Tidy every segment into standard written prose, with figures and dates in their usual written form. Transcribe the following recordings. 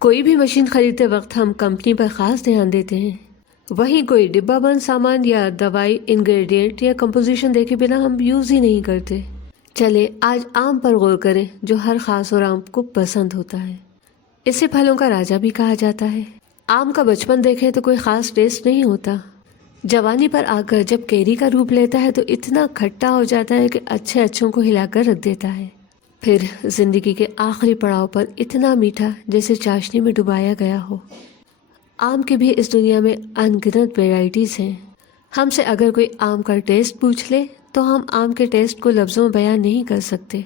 کوئی بھی مشین خریدتے وقت ہم کمپنی پر خاص دھیان دیتے ہیں، وہیں کوئی ڈبہ بند سامان یا دوائی انگریڈینٹ یا کمپوزیشن دیکھے بنا ہم یوز ہی نہیں کرتے۔ چلے آج آم پر غور کریں جو ہر خاص اور آم کو پسند ہوتا ہے۔ اسے پھلوں کا راجا بھی کہا جاتا ہے۔ آم کا بچپن دیکھیں تو کوئی خاص ٹیسٹ نہیں ہوتا، جوانی پر آ کر جب کیری کا روپ لیتا ہے تو اتنا کھٹا ہو جاتا ہے کہ اچھوں کو ہلا کر رکھ دیتا ہے، پھر زندگی کے آخری پڑاؤ پر اتنا میٹھا جیسے چاشنی میں ڈبایا گیا ہو۔ آم کی بھی اس دنیا میں ان گنت ویرائٹیز ہیں۔ ہم سے اگر کوئی آم کا ٹیسٹ پوچھ لے تو ہم آم کے ٹیسٹ کو لفظوں میں بیان نہیں کر سکتے۔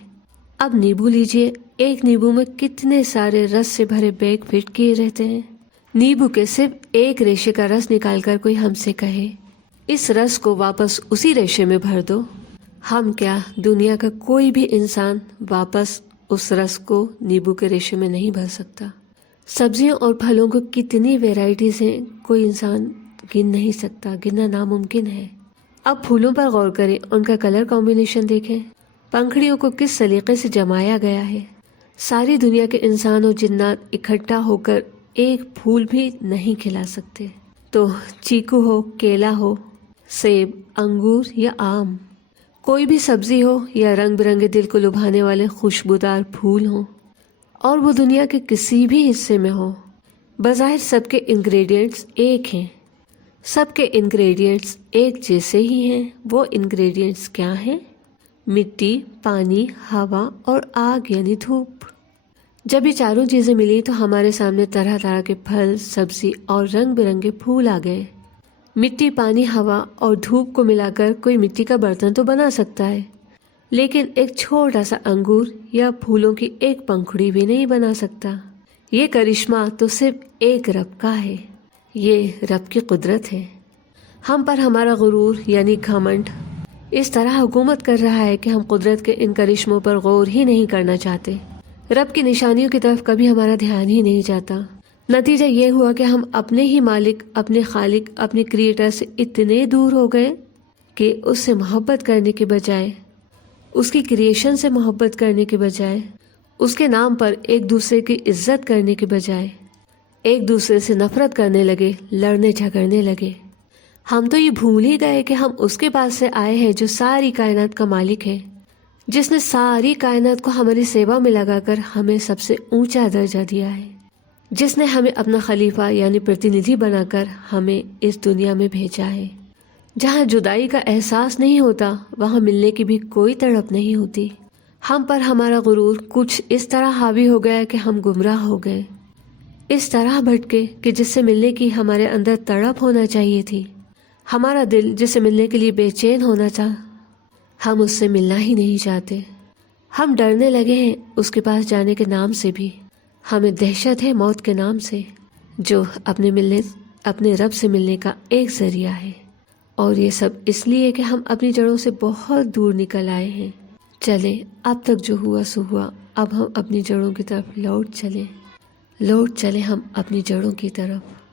اب نیبو لیجئے، ایک نیبو میں کتنے سارے رس سے بھرے بیگ فٹ کیے رہتے ہیں۔ نیبو کے صرف ایک ریشے کا رس نکال کر کوئی ہم سے کہے اس رس کو واپس اسی ریشے میں بھر دو، ہم کیا دنیا کا کوئی بھی انسان واپس اس رس کو نیبو کے ریشے میں نہیں بھر سکتا۔ سبزیوں اور پھلوں کو کتنی ویرائٹیز ہیں، کوئی انسان گن نہیں سکتا، گننا ناممکن ہے۔ اب پھولوں پر غور کریں، ان کا کلر کمبینیشن دیکھیں، پنکھڑیوں کو کس سلیقے سے جمایا گیا ہے۔ ساری دنیا کے انسان اور جنات اکٹھا ہو کر ایک پھول بھی نہیں کھلا سکتے، تو چیکو ہو، کیلا ہو، سیب، انگور یا آم، کوئی بھی سبزی ہو یا رنگ برنگے دل کو لبھانے والے خوشبودار پھول ہوں، اور وہ دنیا کے کسی بھی حصے میں ہو، بظاہر سب کے انگریڈینٹس ایک ہیں، سب کے انگریڈینٹس ایک جیسے ہی ہیں۔ وہ انگریڈینٹس کیا ہیں؟ مٹی، پانی، ہوا اور آگ یعنی دھوپ۔ جب یہ چاروں چیزیں ملی تو ہمارے سامنے طرح طرح کے پھل، سبزی اور رنگ برنگے پھول آ گئے۔ مٹی، پانی، ہوا اور دھوپ کو ملا کر کوئی مٹی کا برتن تو بنا سکتا ہے، لیکن ایک چھوٹا سا انگور یا پھولوں کی ایک پنکھڑی بھی نہیں بنا سکتا۔ یہ کرشمہ تو صرف ایک رب کا ہے، یہ رب کی قدرت ہے۔ ہم پر ہمارا غرور یعنی گھمنڈ اس طرح حکومت کر رہا ہے کہ ہم قدرت کے ان کرشموں پر غور ہی نہیں کرنا چاہتے۔ رب کی نشانیوں کی طرف کبھی ہمارا دھیان ہی نہیں جاتا۔ نتیجہ یہ ہوا کہ ہم اپنے ہی مالک، اپنے خالق، اپنے کریٹر سے اتنے دور ہو گئے کہ اس سے محبت کرنے کے بجائے، اس کی کریشن سے محبت کرنے کے بجائے، اس کے نام پر ایک دوسرے کی عزت کرنے کے بجائے ایک دوسرے سے نفرت کرنے لگے، لڑنے جھگڑنے لگے۔ ہم تو یہ بھول ہی گئے کہ ہم اس کے پاس سے آئے ہیں جو ساری کائنات کا مالک ہے، جس نے ساری کائنات کو ہماری سیوا میں لگا کر ہمیں سب سے اونچا درجہ دیا ہے، جس نے ہمیں اپنا خلیفہ یعنی پرتیندھی بنا کر ہمیں اس دنیا میں بھیجا ہے۔ جہاں جدائی کا احساس نہیں ہوتا وہاں ملنے کی بھی کوئی تڑپ نہیں ہوتی۔ ہم پر ہمارا غرور کچھ اس طرح حاوی ہو گیا کہ ہم گمراہ ہو گئے، اس طرح بھٹکے کہ جس سے ملنے کی ہمارے اندر تڑپ ہونا چاہیے تھی، ہمارا دل جس سے ملنے کے لیے بے چین ہونا تھا، ہم اس سے ملنا ہی نہیں چاہتے۔ ہم ڈرنے لگے ہیں اس کے پاس جانے کے نام سے بھی، ہمیں دہشت ہے موت کے نام سے، جو اپنے رب سے ملنے کا ایک ذریعہ ہے۔ اور یہ سب اس لیے کہ ہم اپنی جڑوں سے بہت دور نکل آئے ہیں۔ چلیں اب تک جو ہوا سو ہوا، اب ہم اپنی جڑوں کی طرف لوٹ چلیں ہم اپنی جڑوں کی طرف۔